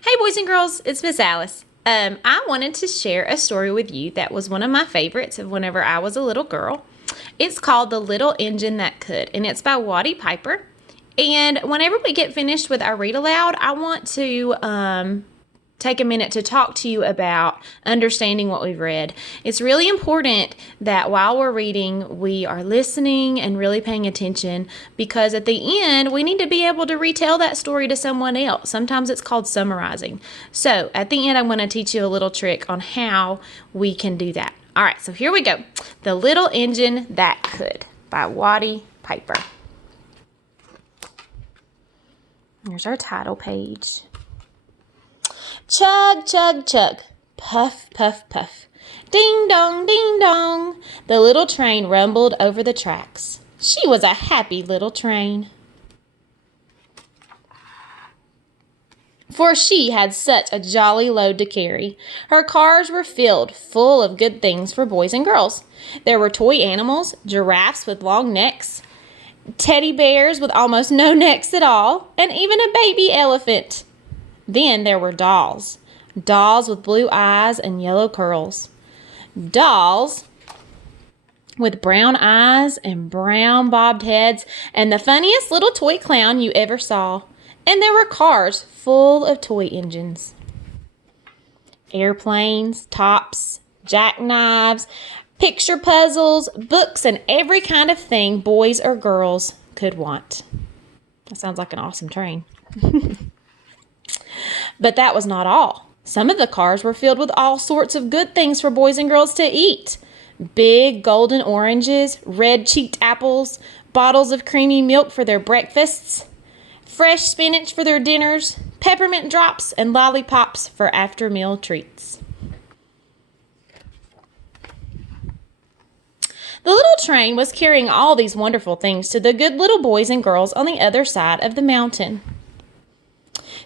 Hey boys and girls, it's Miss Alice. I wanted to share a story with you that was one of my favorites of whenever I was a little girl. It's called The Little Engine That Could, and it's by Waddy Piper. And whenever we get finished with our read aloud, I want to take a minute to talk to you about understanding what we've read. It's really important that while we're reading, we are listening and really paying attention, because at the end, we need to be able to retell that story to someone else. Sometimes it's called summarizing. So at the end, I'm going to teach you a little trick on how we can do that. All right, so here we go. The Little Engine That Could by Waddy Piper. Here's our title page. Chug, chug, chug, puff, puff, puff. Ding dong, ding dong. The little train rumbled over the tracks. She was a happy little train, for she had such a jolly load to carry. Her cars were filled full of good things for boys and girls. There were toy animals, giraffes with long necks, teddy bears with almost no necks at all, and even a baby elephant. Then there were dolls. Dolls with blue eyes and yellow curls. Dolls with brown eyes and brown bobbed heads, and the funniest little toy clown you ever saw. And there were cars full of toy engines. Airplanes, tops, jackknives, picture puzzles, books, and every kind of thing boys or girls could want. That sounds like an awesome train. But that was not all. Some of the cars were filled with all sorts of good things for boys and girls to eat. Big golden oranges, red-cheeked apples, bottles of creamy milk for their breakfasts, fresh spinach for their dinners, peppermint drops, and lollipops for after-meal treats. The little train was carrying all these wonderful things to the good little boys and girls on the other side of the mountain.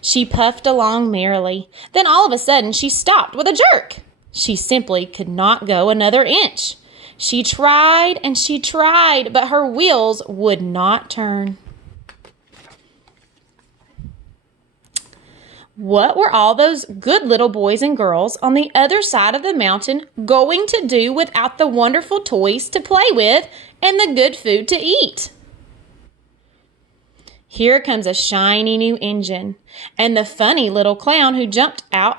She puffed along merrily. Then all of a sudden she stopped with a jerk. She simply could not go another inch. She tried and she tried, but her wheels would not turn. What were all those good little boys and girls on the other side of the mountain going to do without the wonderful toys to play with and the good food to eat? Here comes a shiny new engine, and the funny little clown who jumped out,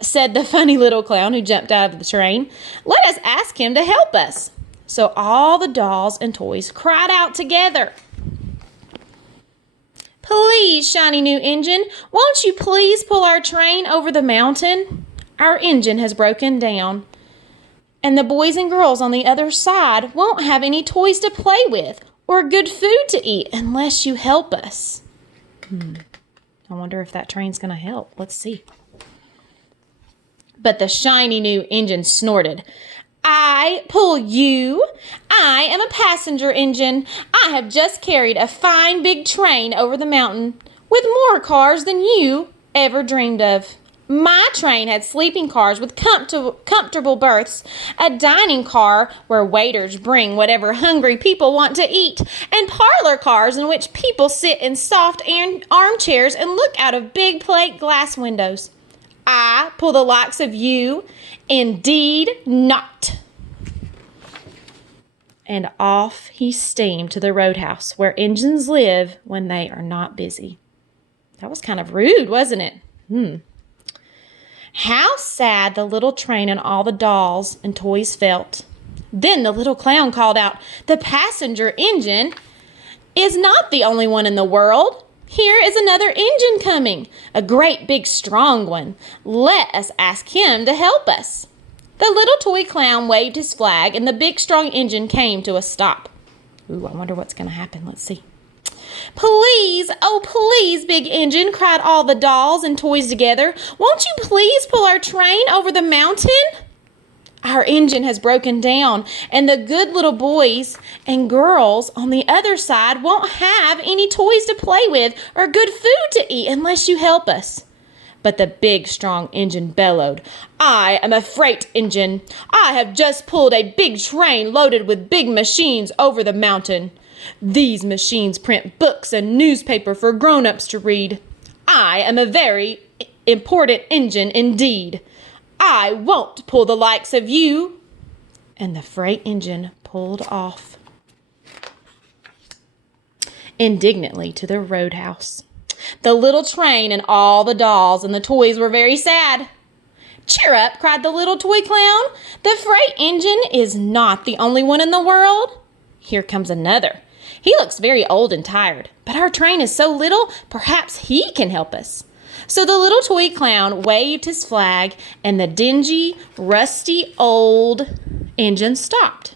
said the funny little clown who jumped out of the train, "Let us ask him to help us." So all the dolls and toys cried out together, "Please, shiny new engine, won't you please pull our train over the mountain? Our engine has broken down, and the boys and girls on the other side won't have any toys to play with or good food to eat unless you help us." I wonder if that train's going to help. Let's see. But the shiny new engine snorted. "I pull you? I am a passenger engine. I have just carried a fine big train over the mountain with more cars than you ever dreamed of. My train had sleeping cars with comfortable berths, a dining car where waiters bring whatever hungry people want to eat, and parlor cars in which people sit in soft armchairs and look out of big plate glass windows. I pull the likes of you? Indeed not." And off he steamed to the roadhouse where engines live when they are not busy. That was kind of rude, wasn't it? How sad the little train and all the dolls and toys felt. Then the little clown called out, "The passenger engine is not the only one in the world. Here is another engine coming, a great big strong one. Let us ask him to help us." The little toy clown waved his flag, and the big strong engine came to a stop. I wonder what's going to happen. Let's see. "Please, oh please, big engine," cried all the dolls and toys together. "Won't you please pull our train over the mountain? Our engine has broken down, and the good little boys and girls on the other side won't have any toys to play with or good food to eat unless you help us." But the big, strong engine bellowed, "I am a freight engine. I have just pulled a big train loaded with big machines over the mountain. These machines print books and newspaper for grown-ups to read. I am a very important engine indeed. I won't pull the likes of you." And the freight engine pulled off indignantly to the roadhouse. The little train and all the dolls and the toys were very sad. "Cheer up," cried the little toy clown. "The freight engine is not the only one in the world. Here comes another. He looks very old and tired, but our train is so little, perhaps he can help us." So the little toy clown waved his flag, and the dingy, rusty old engine stopped.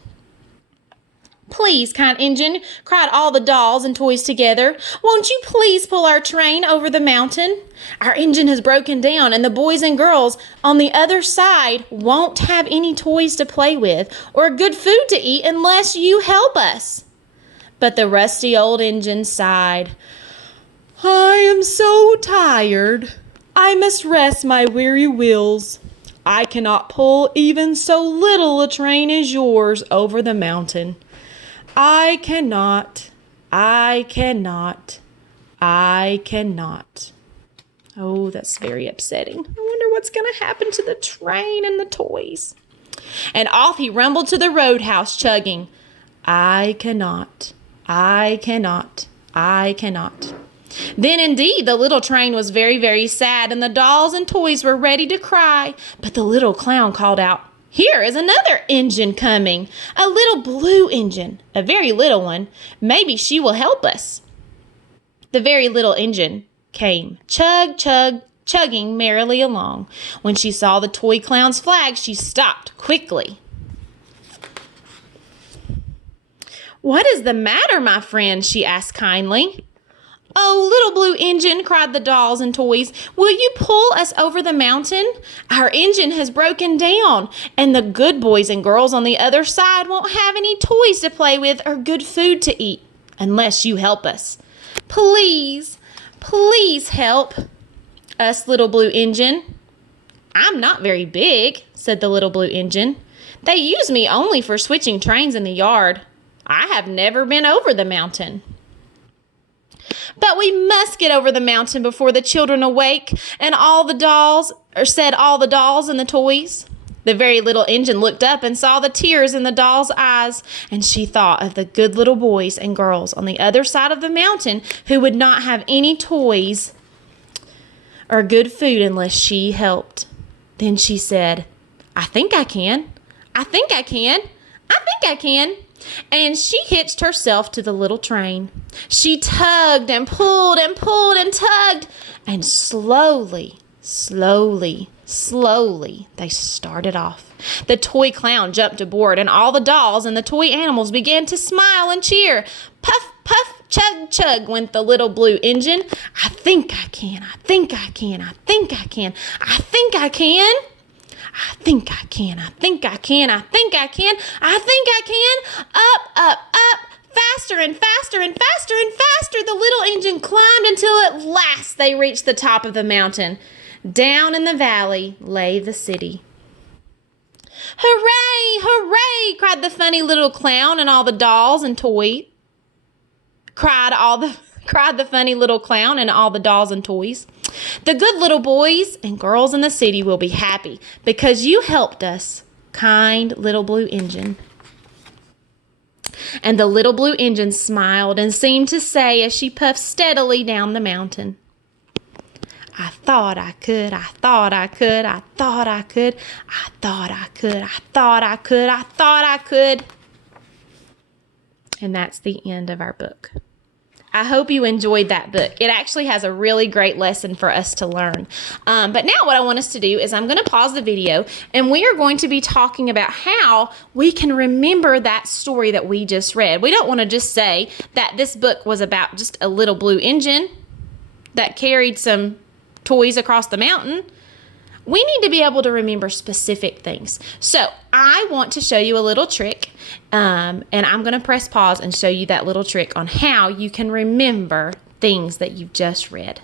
"Please, kind engine," cried all the dolls and toys together, "won't you please pull our train over the mountain? Our engine has broken down, and the boys and girls on the other side won't have any toys to play with or good food to eat unless you help us." But the rusty old engine sighed. "I am so tired. I must rest my weary wheels. I cannot pull even so little a train as yours over the mountain. I cannot. Oh, that's very upsetting. I wonder what's going to happen to the train and the toys." And off he rumbled to the roadhouse, chugging, I cannot. Then indeed the little train was very, very sad, and the dolls and toys were ready to cry. But the little clown called out, "Here is another engine coming, a little blue engine, a very little one. Maybe she will help us." The very little engine came, chug, chug, chugging merrily along. When she saw the toy clown's flag, she stopped quickly. "What is the matter, my friend?" she asked kindly. "Oh, little blue engine," cried the dolls and toys, "will you pull us over the mountain? Our engine has broken down, and the good boys and girls on the other side won't have any toys to play with or good food to eat unless you help us. Please, please help us, little blue engine." "I'm not very big," said the little blue engine. "They use me only for switching trains in the yard. I have never been over the mountain." "But we must get over the mountain before the children awake," and said all the dolls and the toys. The very little engine looked up and saw the tears in the doll's eyes, and she thought of the good little boys and girls on the other side of the mountain who would not have any toys or good food unless she helped. Then she said, I think I can. And she hitched herself to the little train. She tugged and pulled and pulled and tugged, and slowly they started off. The toy clown jumped aboard, and all the dolls and the toy animals began to smile and cheer. Puff, puff, chug, chug went the little blue engine. I think I can. Up, up, up, faster and faster and faster and faster the little engine climbed until at last they reached the top of the mountain. Down in the valley lay the city. "Hooray, hooray," cried the funny little clown and all the dolls and toys. Cried the funny little clown and all the dolls and toys. "The good little boys and girls in the city will be happy because you helped us, kind little blue engine." And the little blue engine smiled and seemed to say as she puffed steadily down the mountain, I thought I could. And that's the end of our book. I hope you enjoyed that book. It actually has a really great lesson for us to learn. But now what I want us to do is I'm going to pause the video, and we are going to be talking about how we can remember that story that we just read. We don't want to just say that this book was about just a little blue engine that carried some toys across the mountain. We need to be able to remember specific things. So I want to show you a little trick, and I'm going to press pause and show you that little trick on how you can remember things that you've just read.